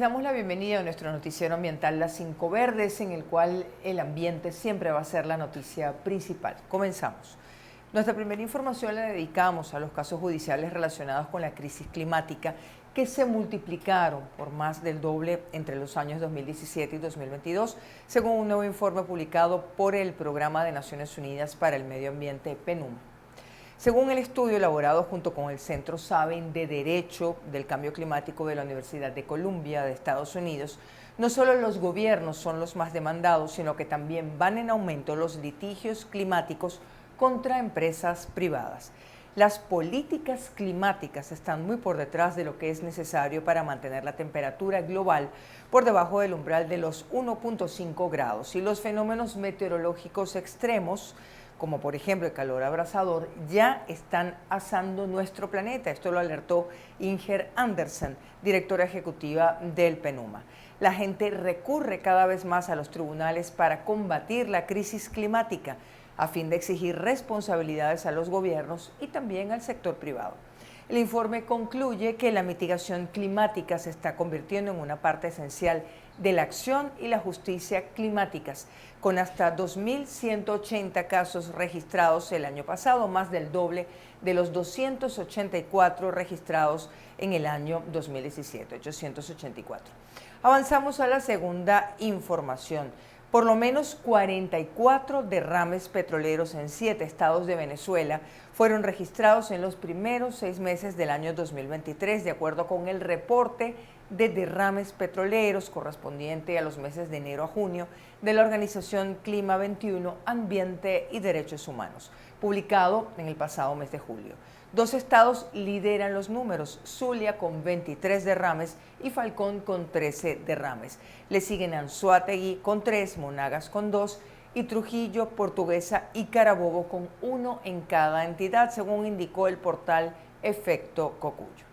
Les damos la bienvenida a nuestro noticiero ambiental Las 5 Verdes, en el cual el ambiente siempre va a ser la noticia principal. Comenzamos. Nuestra primera información la dedicamos a los casos judiciales relacionados con la crisis climática que se multiplicaron por más del doble entre los años 2017 y 2022, según un nuevo informe publicado por el Programa de Naciones Unidas para el Medio Ambiente, PNUD. Según el estudio elaborado junto con el Centro Sabin de Derecho del Cambio Climático de la Universidad de Columbia de Estados Unidos, no solo los gobiernos son los más demandados, sino que también van en aumento los litigios climáticos contra empresas privadas. Las políticas climáticas están muy por detrás de lo que es necesario para mantener la temperatura global por debajo del umbral de los 1.5 grados y los fenómenos meteorológicos extremos, como por ejemplo el calor abrasador, ya están asando nuestro planeta. Esto lo alertó Inger Andersen, directora ejecutiva del PNUMA. La gente recurre cada vez más a los tribunales para combatir la crisis climática, a fin de exigir responsabilidades a los gobiernos y también al sector privado. El informe concluye que la mitigación climática se está convirtiendo en una parte esencial de la acción y la justicia climáticas, con hasta 2.180 casos registrados el año pasado, más del doble de los 284 registrados en el año 2017, 884. Avanzamos a la segunda información. Por lo menos 44 derrames petroleros en 7 estados de Venezuela fueron registrados en los primeros 6 meses del año 2023, de acuerdo con el reporte de derrames petroleros correspondiente a los meses de enero a junio de la organización Clima 21, Ambiente y Derechos Humanos, publicado en el pasado mes de julio. 2 estados lideran los números: Zulia con 23 derrames y Falcón con 13 derrames. Le siguen Anzoátegui con 3, Monagas con 2 y Trujillo, Portuguesa y Carabobo con 1 en cada entidad, según indicó el portal Efecto Cocuyo.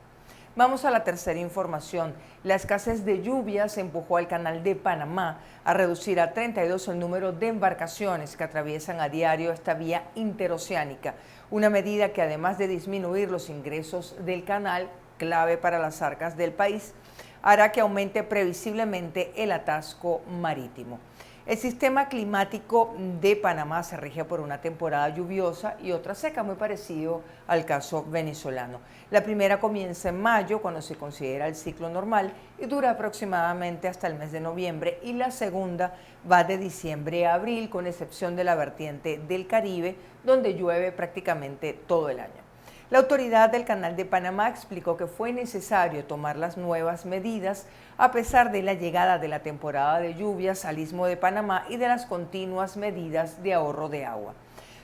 Vamos a la tercera información. La escasez de lluvias empujó al Canal de Panamá a reducir a 32 el número de embarcaciones que atraviesan a diario esta vía interoceánica, una medida que, además de disminuir los ingresos del canal, clave para las arcas del país, hará que aumente previsiblemente el atasco marítimo. El sistema climático de Panamá se rige por una temporada lluviosa y otra seca, muy parecido al caso venezolano. La primera comienza en mayo, cuando se considera el ciclo normal, y dura aproximadamente hasta el mes de noviembre, y la segunda va de diciembre a abril, con excepción de la vertiente del Caribe, donde llueve prácticamente todo el año. La autoridad del Canal de Panamá explicó que fue necesario tomar las nuevas medidas a pesar de la llegada de la temporada de lluvias al Istmo de Panamá y de las continuas medidas de ahorro de agua.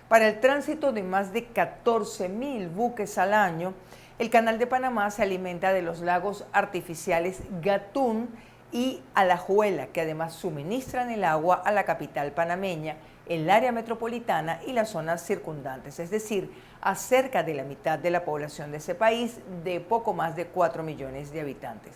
Para el tránsito de más de 14.000 buques al año, el Canal de Panamá se alimenta de los lagos artificiales Gatún y Alajuela, que además suministran el agua a la capital panameña, el área metropolitana y las zonas circundantes, es decir, a cerca de la mitad de la población de ese país, de poco más de 4 millones de habitantes.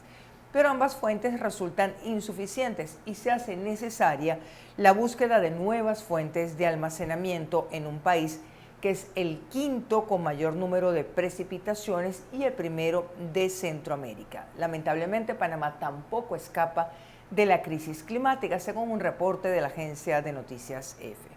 Pero ambas fuentes resultan insuficientes y se hace necesaria la búsqueda de nuevas fuentes de almacenamiento en un país que es el quinto con mayor número de precipitaciones y el primero de Centroamérica. Lamentablemente, Panamá tampoco escapa de la crisis climática, según un reporte de la agencia de noticias EFE.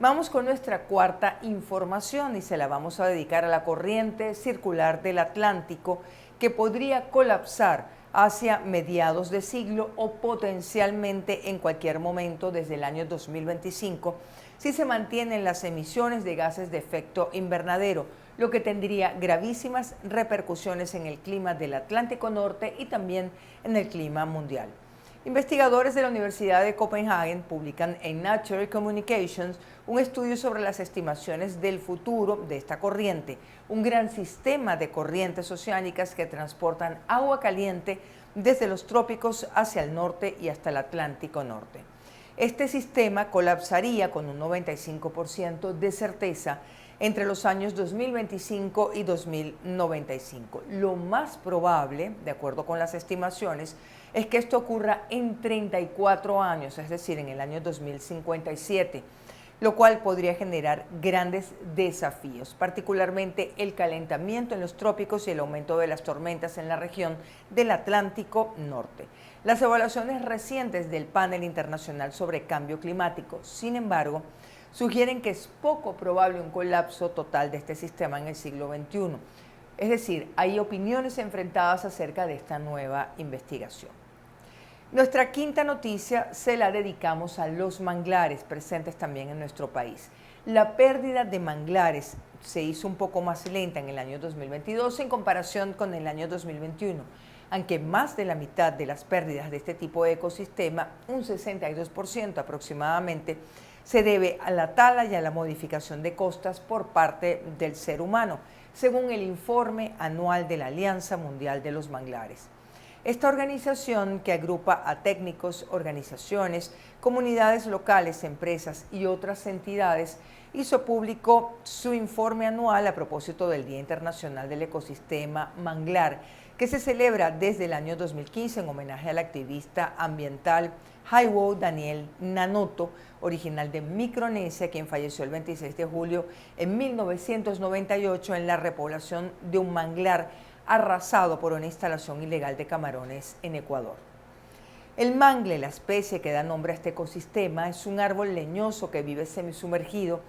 Vamos con nuestra cuarta información y se la vamos a dedicar a la corriente circular del Atlántico, que podría colapsar hacia mediados de siglo o potencialmente en cualquier momento desde el año 2025 si se mantienen las emisiones de gases de efecto invernadero, lo que tendría gravísimas repercusiones en el clima del Atlántico Norte y también en el clima mundial. Investigadores de la Universidad de Copenhague publican en Nature Communications un estudio sobre las estimaciones del futuro de esta corriente, un gran sistema de corrientes oceánicas que transportan agua caliente desde los trópicos hacia el norte y hasta el Atlántico Norte. Este sistema colapsaría con un 95% de certeza entre los años 2025 y 2095. Lo más probable, de acuerdo con las estimaciones, es que esto ocurra en 34 años, es decir, en el año 2057. lo cual podría generar grandes desafíos, particularmente el calentamiento en los trópicos y el aumento de las tormentas en la región del Atlántico Norte. Las evaluaciones recientes del Panel Internacional sobre Cambio Climático, sin embargo, sugieren que es poco probable un colapso total de este sistema en el siglo XXI. Es decir, hay opiniones enfrentadas acerca de esta nueva investigación. Nuestra quinta noticia se la dedicamos a los manglares presentes también en nuestro país. La pérdida de manglares se hizo un poco más lenta en el año 2022 en comparación con el año 2021, aunque más de la mitad de las pérdidas de este tipo de ecosistema, un 62% aproximadamente, se debe a la tala y a la modificación de costas por parte del ser humano, según el informe anual de la Alianza Mundial de los Manglares. Esta organización, que agrupa a técnicos, organizaciones, comunidades locales, empresas y otras entidades, hizo público su informe anual a propósito del Día Internacional del Ecosistema Manglar, que se celebra desde el año 2015 en homenaje al activista ambiental Haiwo Daniel Nanoto, original de Micronesia, quien falleció el 26 de julio en 1998 en la repoblación de un manglar arrasado por una instalación ilegal de camarones en Ecuador. El mangle, la especie que da nombre a este ecosistema, es un árbol leñoso que vive semisumergido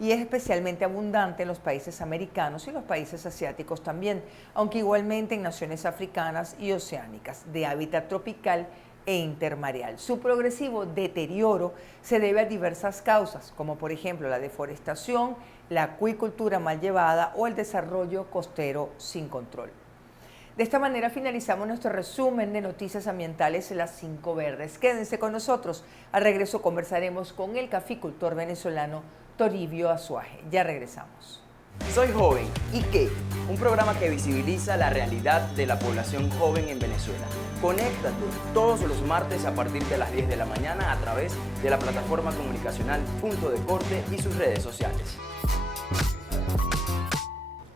y es especialmente abundante en los países americanos y los países asiáticos también, aunque igualmente en naciones africanas y oceánicas, de hábitat tropical e intermareal. Su progresivo deterioro se debe a diversas causas, como por ejemplo la deforestación, la acuicultura mal llevada o el desarrollo costero sin control. De esta manera finalizamos nuestro resumen de noticias ambientales en las 5 verdes. Quédense con nosotros. Al regreso conversaremos con el caficultor venezolano Toribio Azuaje. Ya regresamos. Soy Joven ¿y qué? Un programa que visibiliza la realidad de la población joven en Venezuela. Conéctate todos los martes a partir de las 10 de la mañana a través de la plataforma comunicacional Punto de Corte y sus redes sociales.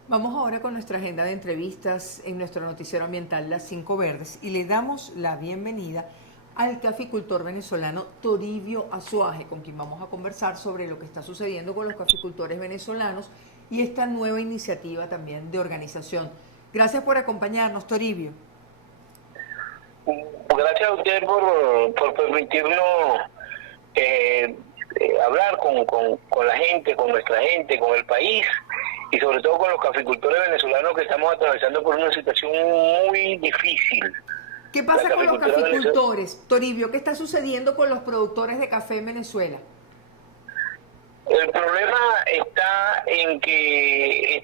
Vamos ahora con nuestra agenda de entrevistas en nuestro noticiero ambiental Las 5 Verdes y le damos la bienvenida al caficultor venezolano Toribio Azuaje, con quien vamos a conversar sobre lo que está sucediendo con los caficultores venezolanos y esta nueva iniciativa también de organización. Gracias por acompañarnos, Toribio. Gracias a usted por permitirnos hablar con la gente, con nuestra gente, con el país y sobre todo con los caficultores venezolanos que estamos atravesando por una situación muy difícil. ¿Qué pasa con los caficultores, Toribio? ¿Qué está sucediendo con los productores de café en Venezuela? El problema está en que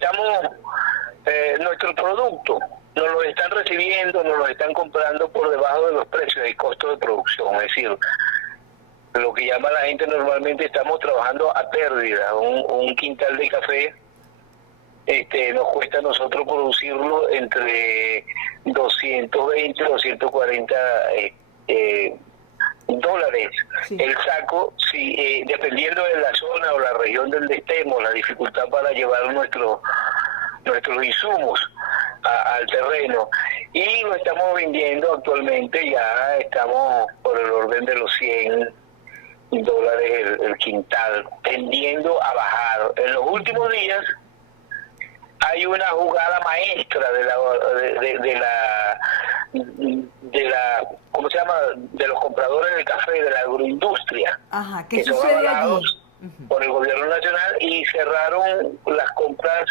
nuestro producto nos lo están recibiendo, nos lo están comprando por debajo de los precios y costos de producción, es decir, lo que llama la gente normalmente estamos trabajando a pérdida. Un quintal de café nos cuesta a nosotros producirlo entre 220 y 240 dólares. Sí. El saco, si dependiendo de la zona o la región donde estemos, la dificultad para llevar nuestros insumos al terreno, y lo estamos vendiendo actualmente, ya estamos por el orden de los 100 dólares el quintal, tendiendo a bajar. En los últimos días hay una jugada maestra de la ¿cómo se llama? De los compradores de café, de la agroindustria. Ajá, ¿qué sucede allí? Por el gobierno nacional, y cerraron las compras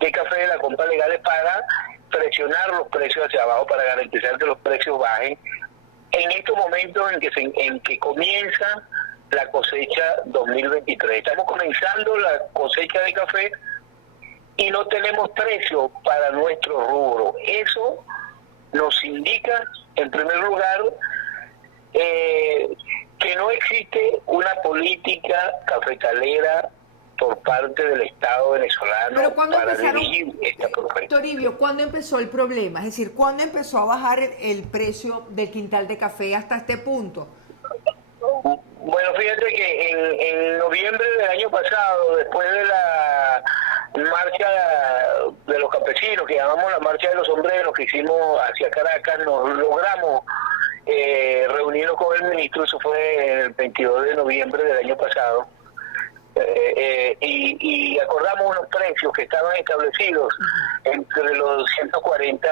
de café, las compras legales, para presionar los precios hacia abajo, para garantizar que los precios bajen en estos momentos en que comienza la cosecha 2023. Estamos comenzando la cosecha de café y no tenemos precio para nuestro rubro. Eso nos indica, en primer lugar, que no existe una política cafetalera por parte del Estado venezolano para dirigir esta profesión. Toribio, ¿cuándo empezó el problema? Es decir, ¿cuándo empezó a bajar el precio del quintal de café hasta este punto? Bueno, fíjate que en noviembre del año pasado, después de la marcha de los campesinos, que llamamos la marcha de los sombreros, que hicimos hacia Caracas, nos logramos reunirnos con el ministro. Eso fue el 22 de noviembre del año pasado. y acordamos unos precios que estaban establecidos entre los 140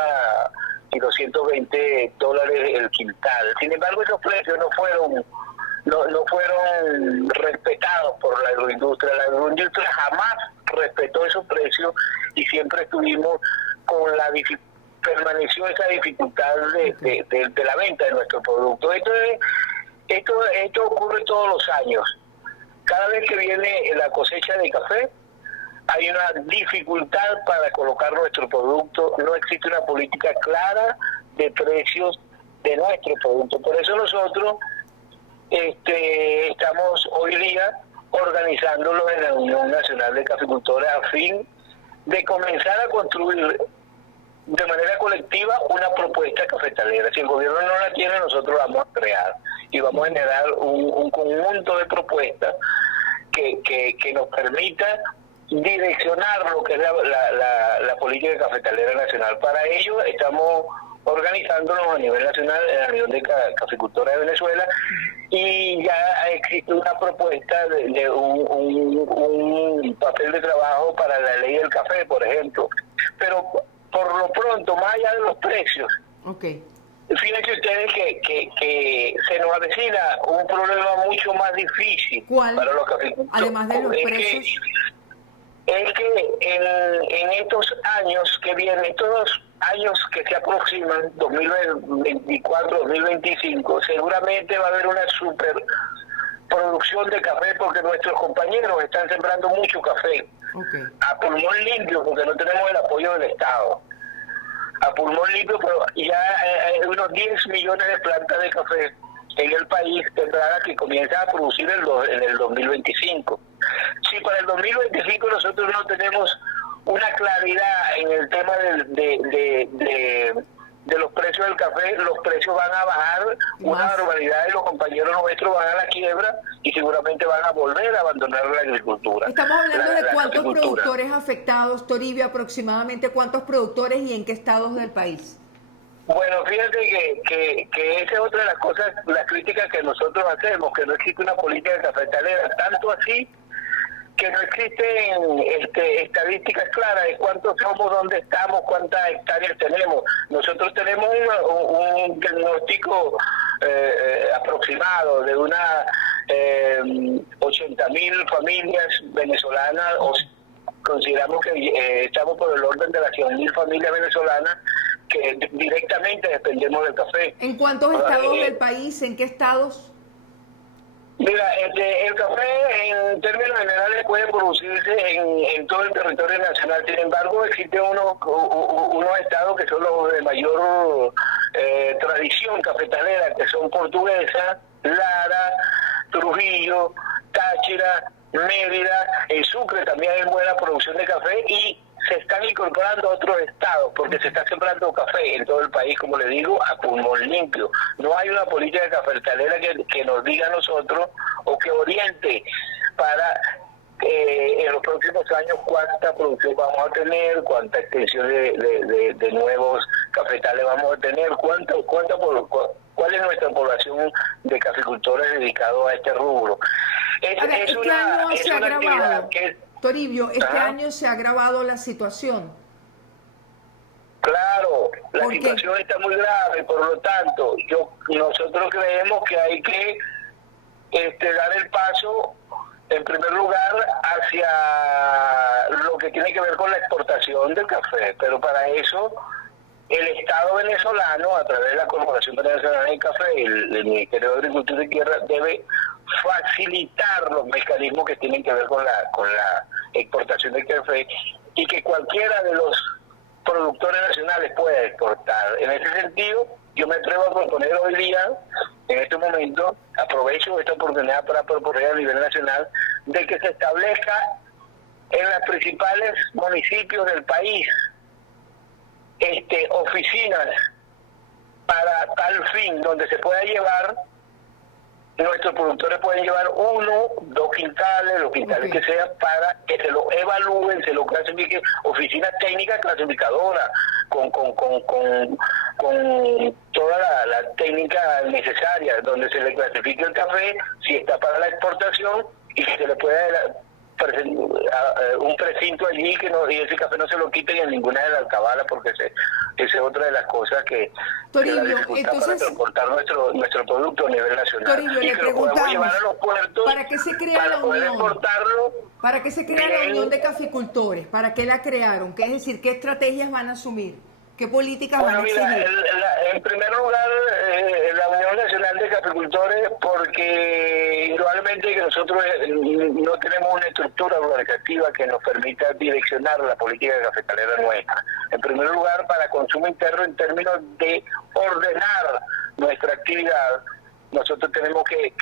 y los $120 el quintal. Sin embargo, esos precios no fueron respetados por la agroindustria. La agroindustria jamás respetó esos precios y siempre estuvimos con permaneció esa dificultad de la venta de nuestro producto. Esto ocurre todos los años. Cada vez que viene la cosecha de café, hay una dificultad para colocar nuestro producto. No existe una política clara de precios de nuestro producto. Por eso nosotros estamos hoy día organizándolo en la Unión Nacional de Caficultores a fin de comenzar a construir de manera colectiva una propuesta cafetalera. Si el gobierno no la tiene, nosotros la vamos a crear y vamos a generar un conjunto de propuestas que nos permita direccionar lo que es la política cafetalera nacional. Para ello estamos organizándonos a nivel nacional en la Unión de Caficultores de Venezuela y ya existe una propuesta de un papel de trabajo para la ley del café, por ejemplo. Pero por lo pronto, más allá de los precios, fíjense ustedes que se nos avecina un problema mucho más difícil. ¿Cuál? Para los caficultores. Además de los precios. Es que en estos años que vienen, estos años que se aproximan, 2024, 2025, seguramente va a haber una super producción de café porque nuestros compañeros están sembrando mucho café. A pulmón limpio, porque no tenemos el apoyo del Estado. A pulmón limpio, pero ya hay unos 10 millones de plantas de café en el país tempranas que comienzan a producir en el 2025. Si para el 2025 nosotros no tenemos una claridad en el tema de los precios del café, los precios van a bajar una barbaridad y los compañeros nuestros van a la quiebra y seguramente van a volver a abandonar la agricultura. Estamos hablando de cuántos productores afectados, Toribio, aproximadamente cuántos productores y en qué estados del país. Bueno, fíjate que esa es otra de las cosas, las críticas que nosotros hacemos, que no existe una política cafetalera, tanto así que no existen estadísticas claras de cuántos somos, dónde estamos, cuántas hectáreas tenemos. Nosotros tenemos un diagnóstico aproximado de unas 80.000 familias venezolanas, o consideramos que estamos por el orden de las 100.000 familias venezolanas que directamente dependemos del café. ¿En cuántos estados del país? ¿En qué estados? Mira, el café en términos generales puede producirse en todo el territorio nacional. Sin embargo, existen unos estados que son los de mayor tradición cafetalera, que son Portuguesa, Lara, Trujillo, Táchira, Mérida. En Sucre también hay buena producción de café y se están incorporando otros estados porque se está sembrando café en todo el país, como le digo, a pulmón limpio. No hay una política cafetalera que nos diga a nosotros o que oriente para en los próximos años cuánta producción vamos a tener, cuánta extensión de nuevos cafetales vamos a tener, cuál es nuestra población de caficultores dedicados a este rubro. Este año se ha agravado. Toribio, este año se ha agravado la situación. Claro, la situación está muy grave, por lo tanto, nosotros creemos que hay que dar el paso, en primer lugar, hacia lo que tiene que ver con la exportación del café, pero para eso el Estado venezolano, a través de la Corporación Venezolana de Café y el Ministerio de Agricultura y Tierra, debe facilitar los mecanismos que tienen que ver con la exportación del café y que cualquiera de los productores nacionales pueda exportar. En ese sentido, yo me atrevo a proponer hoy día, en este momento, aprovecho esta oportunidad para proponer a nivel nacional, de que se establezca en los principales municipios del país oficinas para tal fin, donde se pueda llevar, nuestros productores pueden llevar 1, 2 quintales, los quintales que sean, para que se lo evalúen, se lo clasifiquen, oficinas técnicas clasificadoras, con toda la técnica necesaria, donde se le clasifique el café, si está para la exportación, y se le pueda un precinto allí y ese café no se lo quiten en ninguna de las alcabalas, porque esa es otra de las cosas que Toribio, la dificultad entonces, para transportar nuestro producto a nivel nacional. Toribio, y le que lo podemos preguntamos, llevar a los puertos ¿para qué se crea la poder unión? exportarlo. ¿Para qué se crea la Bien. Unión de Caficultores? ¿Para qué la crearon? ¿Qué es decir, qué estrategias van a asumir? ¿Qué políticas van a exigir? En primer lugar, la Unión Nacional de Caficultores, porque indudablemente que nosotros no tenemos una estructura organizativa que nos permita direccionar la política cafetalera nuestra. En primer lugar, para consumo interno, en términos de ordenar nuestra actividad, nosotros tenemos que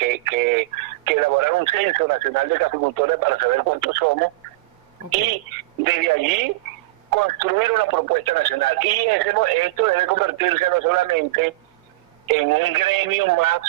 elaborar un censo nacional de caficultores para saber cuántos somos, y desde allí construir una propuesta nacional. Y esto debe convertirse no solamente en un gremio más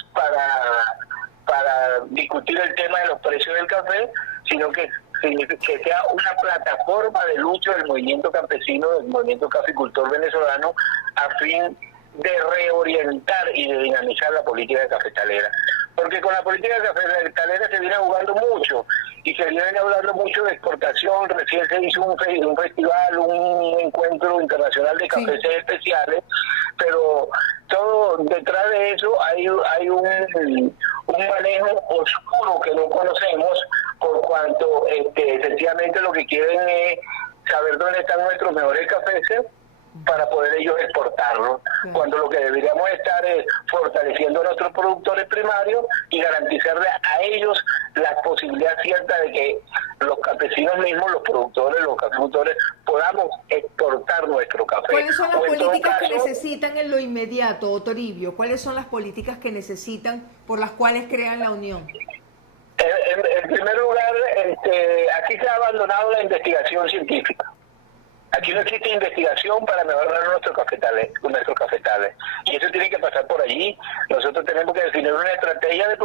para discutir el tema de los precios del café, sino que sea una plataforma de lucha del movimiento campesino, del movimiento caficultor venezolano, a fin de reorientar y de dinamizar la política cafetalera. Porque con la política cafetalera se viene jugando mucho, y se viene hablando mucho de exportación. Recién se hizo un festival, un encuentro internacional de cafés especiales, pero todo detrás de eso hay un manejo oscuro que no conocemos, por cuanto sencillamente lo que quieren es saber dónde están nuestros mejores cafés para poder ellos exportarlo, cuando lo que deberíamos estar es fortaleciendo a nuestros productores primarios y garantizarle a ellos la posibilidad cierta de que los campesinos mismos, los productores, los caficultores, podamos exportar nuestro café. ¿Cuáles son las políticas que necesitan en lo inmediato, Toribio? ¿Cuáles son las políticas que necesitan por las cuales crean la unión? En primer lugar, aquí se ha abandonado la investigación científica. Aquí no existe investigación para mejorar nuestros cafetales. Y eso tiene que pasar por allí. Nosotros tenemos que definir una estrategia de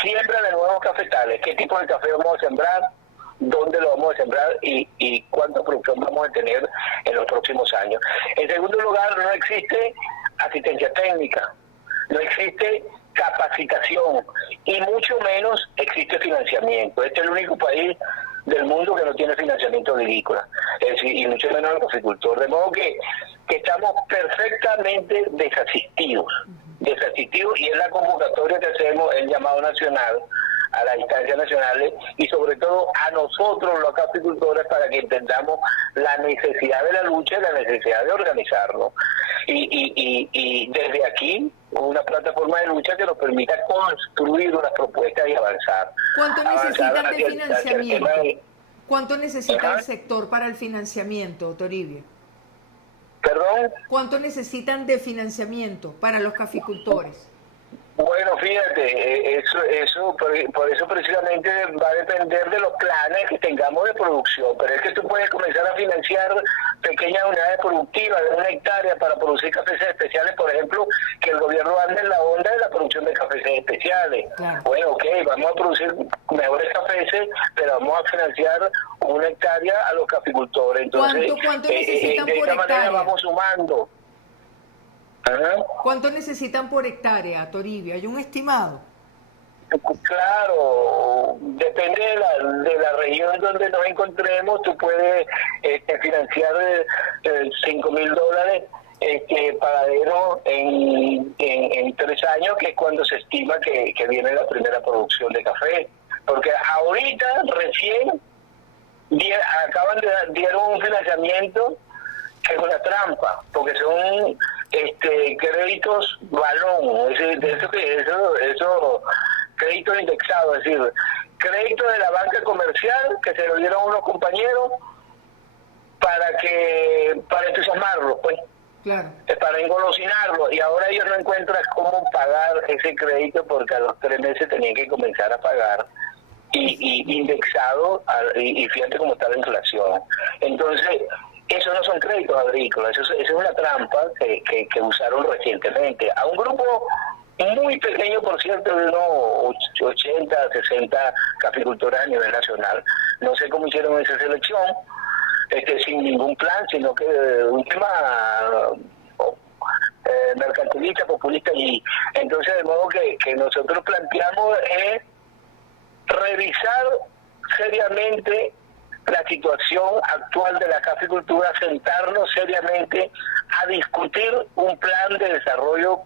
siembra de nuevos cafetales. ¿Qué tipo de café vamos a sembrar? ¿Dónde lo vamos a sembrar? Y cuánta producción vamos a tener en los próximos años. En segundo lugar, no existe asistencia técnica. No existe capacitación. Y mucho menos existe financiamiento. Este es el único país del mundo que no tiene financiamiento agrícola, es decir, y mucho menos el caficultor, de modo que estamos perfectamente desasistidos, y es la convocatoria que hacemos, el llamado nacional, a las instancias nacionales, y sobre todo a nosotros los caficultores, para que entendamos la necesidad de la lucha y la necesidad de organizarnos, y desde aquí una plataforma de lucha que nos permita construir unas propuestas y avanzar. ¿Cuánto necesitan de financiamiento? ¿Cuánto necesita el Ajá. sector para el financiamiento, Toribio? ¿Perdón? ¿Cuánto necesitan de financiamiento para los caficultores? Bueno, fíjate, por eso precisamente va a depender de los planes que tengamos de producción, pero es que tú puedes comenzar a financiar pequeñas unidades productivas de 1 hectárea para producir cafés especiales, por ejemplo, que el gobierno ande en la onda de la producción de cafés especiales. Claro. Bueno, ok, vamos a producir mejores cafés, pero vamos a financiar 1 hectárea a los caficultores. Entonces, ¿Cuánto necesitan de por esta manera hectárea? vamos sumando. Ajá. ¿Cuánto necesitan por hectárea, Toribio? ¿Hay un estimado? Claro, depende de la región donde nos encontremos. Tú puedes financiar $5,000 paradero en 3 años, que es cuando se estima que viene la primera producción de café. Porque ahorita recién dieron un financiamiento que es una trampa, porque son créditos balón, eso créditos indexados, es decir, créditos de la banca comercial que se lo dieron unos compañeros para entusiasmarlos, pues, Claro. para engolosinarlos, y ahora ellos no encuentran cómo pagar ese crédito, porque a los 3 meses tenían que comenzar a pagar, y indexado, y fíjate cómo está la inflación. Entonces, esos no son créditos agrícolas, eso es una trampa que usaron recientemente a un grupo muy pequeño, por cierto, de unos 80, 60 caficultores a nivel nacional. No sé cómo hicieron esa selección, sin ningún plan, sino que un tema mercantilista, populista, y entonces de modo que nosotros planteamos es revisar seriamente la situación actual de la caficultura, sentarnos seriamente a discutir un plan de desarrollo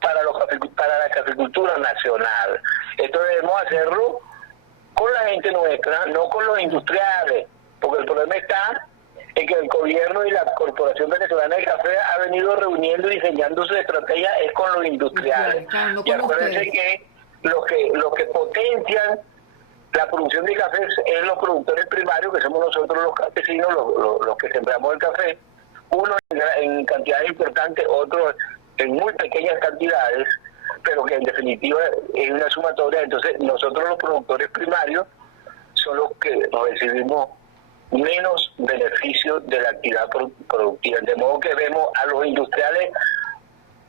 para la caficultura nacional. Esto debemos hacerlo con la gente nuestra, no con los industriales, porque el problema está en que el gobierno y la Corporación Venezolana de Café ha venido reuniendo y diseñando su estrategia es con los industriales. Claro, no y con acuérdense ustedes. que los que potencian la producción de café es los productores primarios, que somos nosotros los campesinos, los que sembramos el café, unos en cantidades importantes, otros en muy pequeñas cantidades, pero que en definitiva es una sumatoria. Entonces nosotros los productores primarios son los que recibimos menos beneficios de la actividad productiva, de modo que vemos a los industriales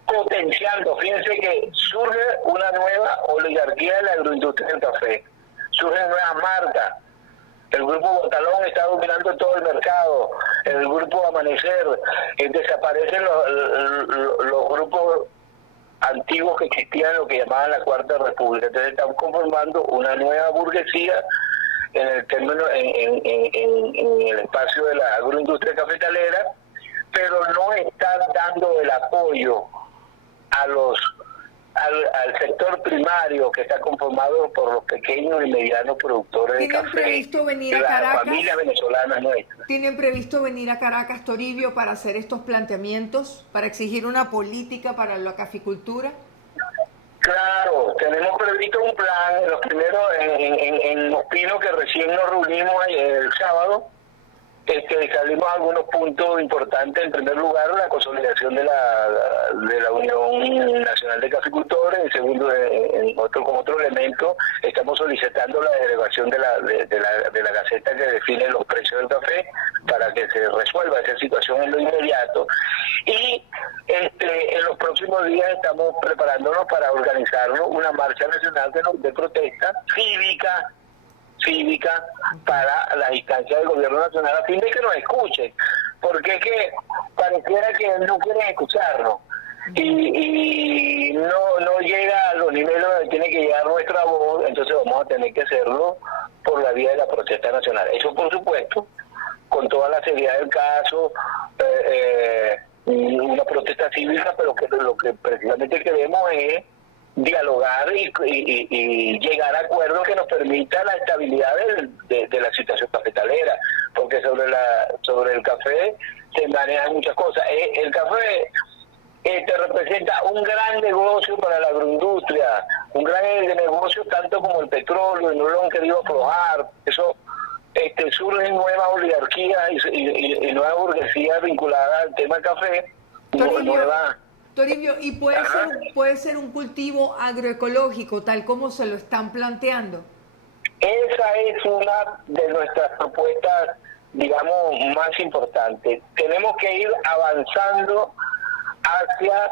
potenciando. Fíjense que surge una nueva oligarquía de la agroindustria del café, surgen nuevas marcas. El grupo Botalón está dominando todo el mercado, el grupo Amanecer, desaparecen los grupos antiguos que existían, lo que llamaban la Cuarta República. Entonces están conformando una nueva burguesía en el término, en el espacio de la agroindustria cafetalera, pero no están dando el apoyo a al sector primario, que está conformado por los pequeños y medianos productores de café. ¿Tienen previsto venir a las Caracas? familias venezolanas nuestras. ¿Tienen previsto venir a Caracas, Toribio, para hacer estos planteamientos, para exigir una política para la caficultura? Claro, tenemos previsto un plan. Los primeros en Los Pinos, que recién nos reunimos el sábado, salimos a algunos puntos importantes. En primer lugar, la consolidación de la Unión Nacional de Caficultores. En segundo, como otro elemento, estamos solicitando la derogación de la Gaceta que define los precios del café, para que se resuelva esa situación en lo inmediato. Y en los próximos días estamos preparándonos para organizarnos una marcha nacional de protesta cívica para las instancias del gobierno nacional, a fin de que nos escuchen, porque es que pareciera que no quieren escucharnos y no llega a los niveles donde tiene que llegar nuestra voz. Entonces vamos a tener que hacerlo por la vía de la protesta nacional. Eso, por supuesto, con toda la seriedad del caso, una protesta cívica, pero que lo que precisamente queremos es dialogar y llegar a acuerdos que nos permita la estabilidad de la situación cafetalera, porque sobre el café se manejan muchas cosas. El café representa un gran negocio para la agroindustria, un gran negocio tanto como el petróleo, y no lo han querido aflojar. Eso surgen nuevas oligarquías y nuevas burguesías vinculadas al tema café. Toribio, ¿y puede ser un cultivo agroecológico tal como se lo están planteando? Esa es una de nuestras propuestas, digamos, más importantes. Tenemos que ir avanzando hacia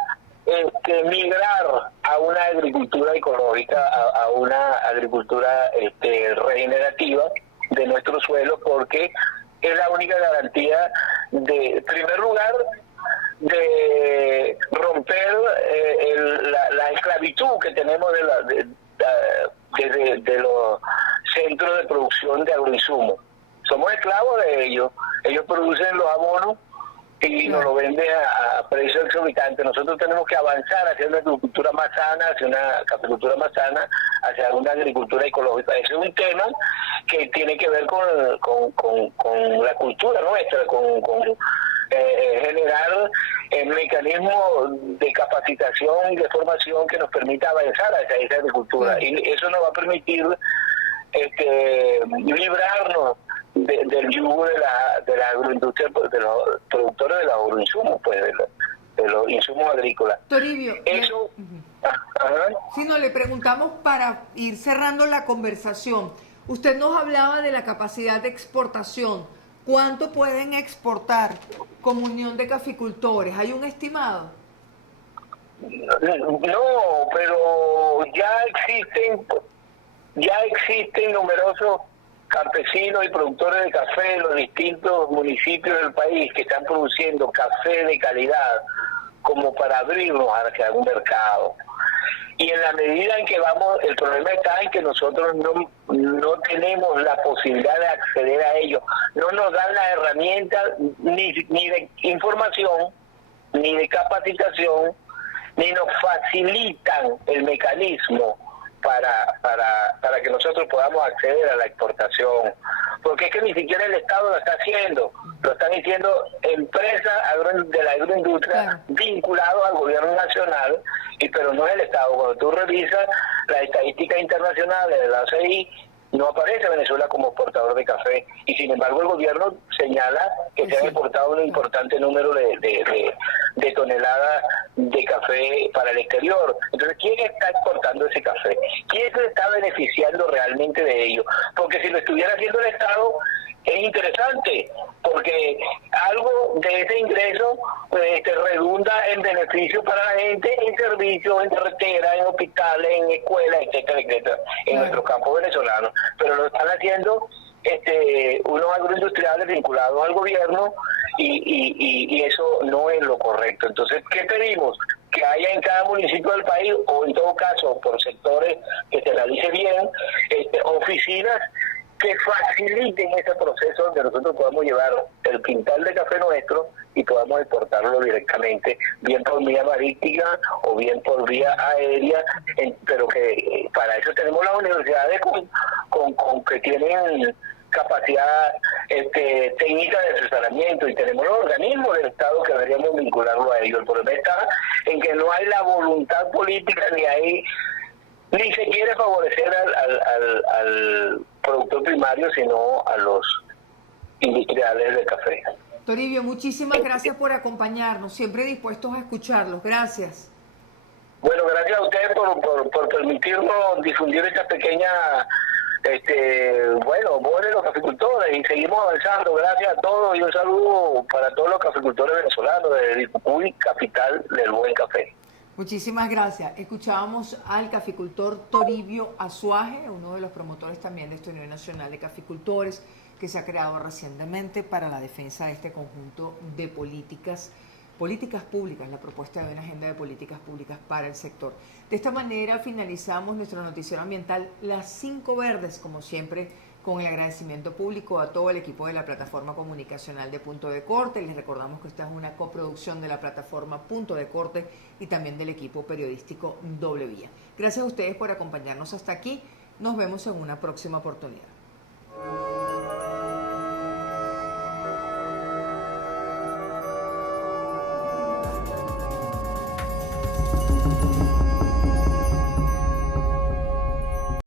migrar a una agricultura ecológica, a una agricultura regenerativa de nuestro suelo, porque es la única garantía de, en primer lugar, de romper la esclavitud que tenemos de los centros de producción de agroinsumos. Somos esclavos de ellos. Ellos producen los abonos y nos lo venden a precios exorbitantes. Nosotros tenemos que avanzar hacia una agricultura más sana, hacia una caficultura más sana, hacia una agricultura ecológica. Ese es un tema que tiene que ver con la cultura nuestra, con generar mecanismos de capacitación, de formación que nos permita avanzar hacia esa agricultura. Y eso nos va a permitir librarnos del yugo de la agroindustria, de los productores de los agroinsumos, pues, de los insumos agrícolas. Toribio, eso. Si no, le preguntamos para ir cerrando la conversación. Usted nos hablaba de la capacidad de exportación. ¿Cuánto pueden exportar como Unión de Caficultores? ¿Hay un estimado? No, pero ya existen numerosos campesinos y productores de café en los distintos municipios del país que están produciendo café de calidad como para abrirnos hacia un mercado. y en la medida en que vamos, el problema está en que nosotros no tenemos la posibilidad de acceder a ello, no nos dan las herramientas ni de información, ni de capacitación, ni nos facilitan el mecanismo para que nosotros podamos acceder a la exportación, porque es que ni siquiera el Estado lo está haciendo, lo están haciendo empresas de la agroindustria vinculados al gobierno nacional, pero no es el Estado. Cuando tú revisas las estadísticas internacionales de la OCDE, no aparece Venezuela como exportador de café, y sin embargo el gobierno señala que se han exportado un importante número de toneladas de café para el exterior. Entonces, ¿quién está exportando ese café? ¿Quién se está beneficiando realmente de ello? Porque si lo estuviera haciendo el Estado, es interesante, porque algo de ese ingreso redunda en beneficio para la gente, en servicios, en carreteras, en hospitales, en escuelas, etcétera, etcétera, en nuestros campos venezolanos. Pero lo están haciendo unos agroindustriales vinculados al gobierno, y eso no es lo correcto. Entonces, ¿qué pedimos? Que haya en cada municipio del país, o en todo caso por sectores que se realice bien, oficinas que faciliten ese proceso donde nosotros podamos llevar el quintal de café nuestro y podamos exportarlo directamente, bien por vía marítima o bien por vía aérea, pero que para eso tenemos las universidades con que tienen capacidad técnica de asesoramiento, y tenemos los organismos del Estado que deberíamos vincularlo a ellos. El problema está en que no hay la voluntad política, ni se quiere favorecer al productor primario, sino a los industriales del café. Toribio, muchísimas gracias por acompañarnos, siempre dispuestos a escucharlos. Gracias. Bueno, gracias a ustedes por permitirnos difundir esta pequeña voz de los caficultores, y seguimos avanzando. Gracias a todos, y un saludo para todos los caficultores venezolanos de Cucuy, capital del buen café. Muchísimas gracias. Escuchábamos al caficultor Toribio Azuaje, uno de los promotores también de esta Unión Nacional de Caficultores, que se ha creado recientemente para la defensa de este conjunto de políticas públicas, la propuesta de una agenda de políticas públicas para el sector. De esta manera finalizamos nuestro noticiero ambiental Las 5 Verdes, como siempre, con el agradecimiento público a todo el equipo de la plataforma comunicacional de Punto de Corte. Les recordamos que esta es una coproducción de la plataforma Punto de Corte y también del equipo periodístico Doble Vía. Gracias a ustedes por acompañarnos hasta aquí. Nos vemos en una próxima oportunidad.